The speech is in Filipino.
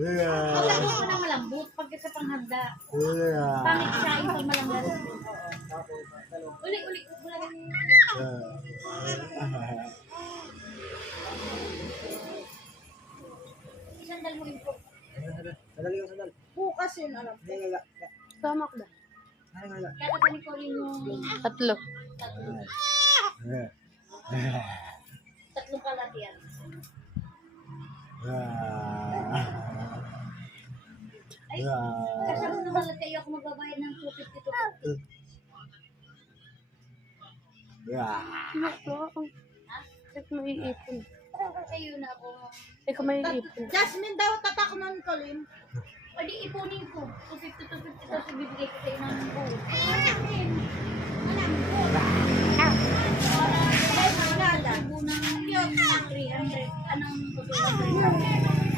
Ang lambot ko ng malambot pagka sa panghanda. Pangit siya yung pag malambot. Uli. Isandal mo rin po. Sandal. Bukas yun, alam ko. Tama ko ba? Kakapanin ko rin yung 3. tatlong kalat yan. Ay, kasama ng kalat kayo ako magbabayad ng 250 to. Ikaw may ipon. Kayo na ako. Ikaw may ipon. Jasmine daw, tatak nun, Colin. O di ipunin ko. 250 to 50 tapos bibigay ko sa'yo ng po. Para bunang 300. Anong tutulong?